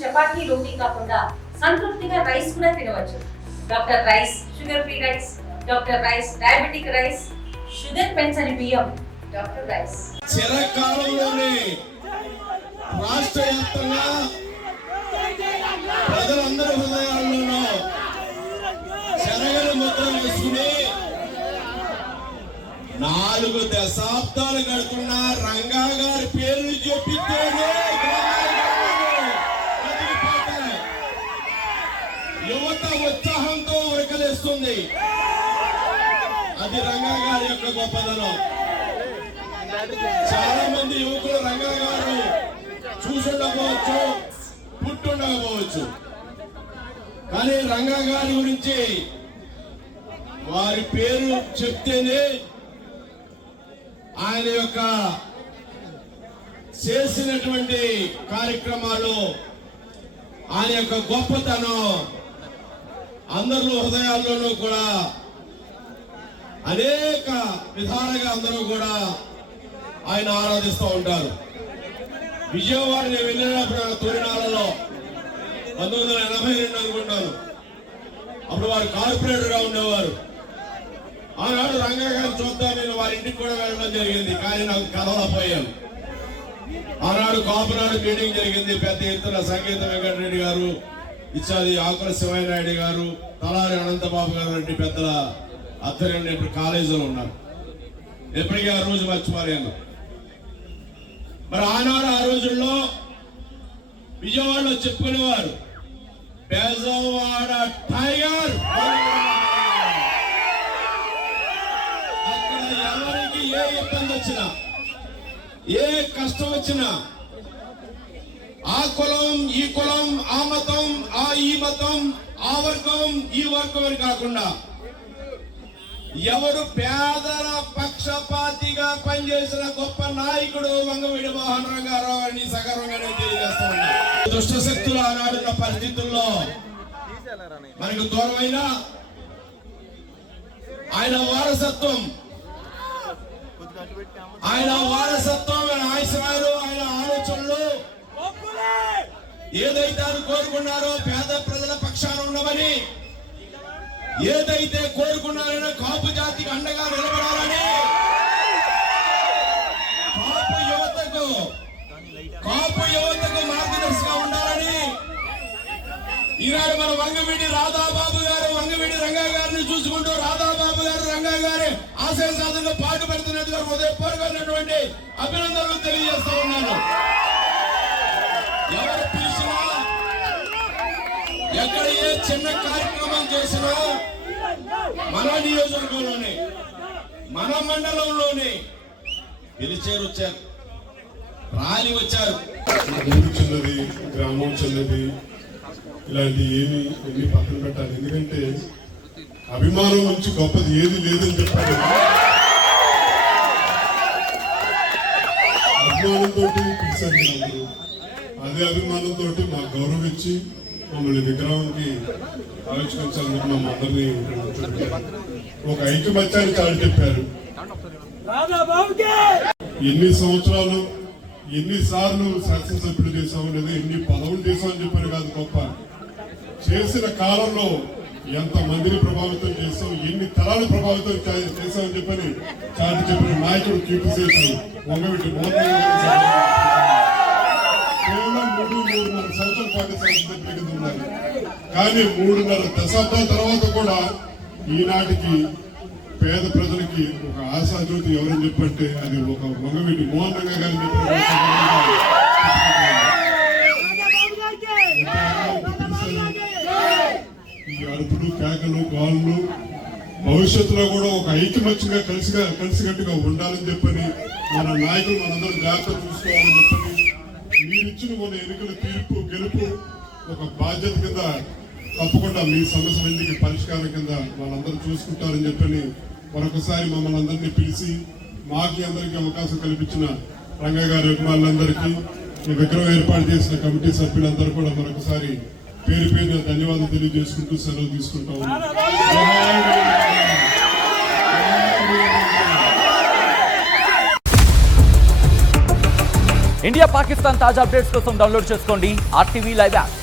చపాతీ రోటీ కాకుండా సంతృప్తిగా రైస్ కూడా తినవచ్చు. Doctor rice, sugar free rice, doctor rice, diabetic rice, sugar పెంచని బియ్యం, డాక్టర్ రైస్. చిరకాలంలోనే రాష్ట్ర వ్యాప్తంగా ప్రజలందరి హృదయాల్లోనూ చెరగని ముద్ర వేసుకుని 4 దశాబ్దాలు గడుతున్న రంగా గారి పేరు చెప్పితేనే యువత ఉత్సాహంతో ఉరకలేస్తుంది. అది రంగా గారి యొక్క గొప్పదనం. చాలా మంది యువకులు రంగా గారు చూసుండకపోవచ్చు, పుట్టుండకపోవచ్చు, కానీ రంగా గారి గురించి వారి పేరు చెప్తేనే ఆయన యొక్క చేసినటువంటి కార్యక్రమాలు, ఆయన యొక్క గొప్పతనం అందరూ హృదయాల్లోనూ కూడా అనేక విధాలుగా అందరూ కూడా ఆయన ఆరాధిస్తూ ఉంటారు. విజయవాడ నేను వెళ్ళినప్పుడు తొలినాళ్ళలో 1982 అనుకుంటాను. అప్పుడు వారు కార్పొరేటర్ గా ఉండేవారు. ఆనాడు రంగా గారిని చూద్దాం నేను వారి ఇంటికి కూడా వెళ్ళడం జరిగింది, కానీ నాకు కలవకపోయాను. ఆనాడు కాపునాడు మీటింగ్ జరిగింది. పెద్ద ఎత్తున సంగీత వెంకటరెడ్డి గారు, ఇచ్చాది ఆకుల శివయ్య నాయుడు గారు, తలారి అనంతబాబు గారు వంటి పెద్దల అధ్వర్యంలో ఇప్పుడు కాలేజీలో ఉన్నారు. ఎప్పటికీ ఆ రోజు మర్చిపోలేను. మరి ఆనాడు ఆ రోజుల్లో విజయవాడలో చెప్పుకునేవారు బెజవాడ టైగర్. అక్కడ ఎవరికి ఏ ఇబ్బంది వచ్చినా, ఏ కష్టం వచ్చినా, ఆ కులం ఈ కులం, ఆ మతం ఈ మతం, ఆ వర్గం ఈ వర్గం అని కాకుండా ఎవరు పేదల పక్షపాతిగా పనిచేసిన గొప్ప నాయకుడు వంగవీడి మోహన్ రంగారావు అని సగర్వంగానే తెలియజేస్తా ఉన్నా. దుష్ట శక్తులు ఆనాడున్న పరిస్థితుల్లో మనకు దూరమైన ఆయన వారసత్వం, ఆయన ఆశయాలు, ఆయన ఆలోచనలు ఏదైతే ఆయన కోరుకున్నారో పేద ప్రజల పక్షాన ఉండమని, ఏదైతే కోరుకున్నారో కాపు జాతికి అండగా నిలబడాలని, కాపు యువతకు మార్గదర్శిగా ఉండాలని ఈనాడు మన వంగవీడి రాధాబాబు గారు, వంగవీడి రంగా గారిని చూసుకుంటూ రాధాబాబు గారు, రంగా గారి ఆశయ సాధనలో పాటుపడుతున్నట్టుగా హృదయపూర్వకమైనటువంటి అభినందనలు తెలియజేస్తా ఉన్నాను. ఎవరు పిలిచినా, ఎక్కడ ఏ చిన్న కార్యక్రమం చేసినా మన నియోజకవర్గంలోనే, మన మండలంలోనే పిలిచేరు వచ్చారు, రాలి వచ్చారు. ఊరు చిన్నది, గ్రామం చిన్నది, ఇలాంటి ఎన్ని పక్కన పెట్టాలి. ఎందుకంటే అభిమానం నుంచి గొప్పది ఏది లేదని చెప్పారు. అభిమానంతో పిలిచారు అందరూ. అదే అభిమానంతో మాకు గౌరవం ఇచ్చి మమ్మల్ని విగ్రహానికి ఆవిష్కరించాలని మమ్మల్ని అందరినీ ఒక ఐకమత్యాన్ని చాటి చెప్పారు. ఎన్ని సంవత్సరాలు, ఎన్నిసార్లు శాసనసభ్యులు చేశాము, లేదా ఎన్ని పదవులు చేశామని చెప్పారు కాదు, గొప్ప చేసిన కాలంలో ఎంత మందిని ప్రభావితం చేస్తాం, ఎన్ని తరాలు ప్రభావితం చేశామని చెప్పని చాటి చెప్పిన నాయకుడు కీర్తిశేషులు వంగవీటి మోహన్ కేవలం 3-3.5 సంవత్సరాల పాటు శాసనసభ్యుల కింద ఉన్నారు. కానీ 3.5 దశాబ్దాల తర్వాత కూడా ఈనాటికి పేద ప్రజలకి ఒక ఆశాజ్యోతి ఎవరని చెప్పంటే అది ఒక వంగవీటి మోహన్ రంగా గారిని ఈ అరుపులు, కేకలు, గాళ్ళు భవిష్యత్తులో కూడా ఒక ఐకమత్యంగా కలిసికట్టుగా ఉండాలని చెప్పని మన నాయకులు మనందరం జాగ్రత్త చూసుకోవాలని చెప్పని మీరిచ్చిన మన ఎన్నికల తీర్పు, గెలుపు ఒక బాధ్యత కింద తప్పకుండా మీ సమస్యలన్నిటికీ పరిష్కారం కింద వాళ్ళందరూ చూసుకుంటారని చెప్పని మరొకసారి మమ్మల్ని అందరినీ పిలిచి మాకి అందరికీ అవకాశం కల్పించిన రంగా గారి అభిమానులందరికీ, ఈ విగ్రహం ఏర్పాటు చేసిన కమిటీ సభ్యులందరూ కూడా మరొకసారి పేరు పేరున ధన్యవాదాలు తెలియజేసుకుంటూ సెలవు తీసుకుంటా ఉన్నాం. ఇండియా పాకిస్తాన్ తాజా అప్డేట్స్ కోసం డౌన్లోడ్ చేసుకోండి RTV లైవ్ యాప్.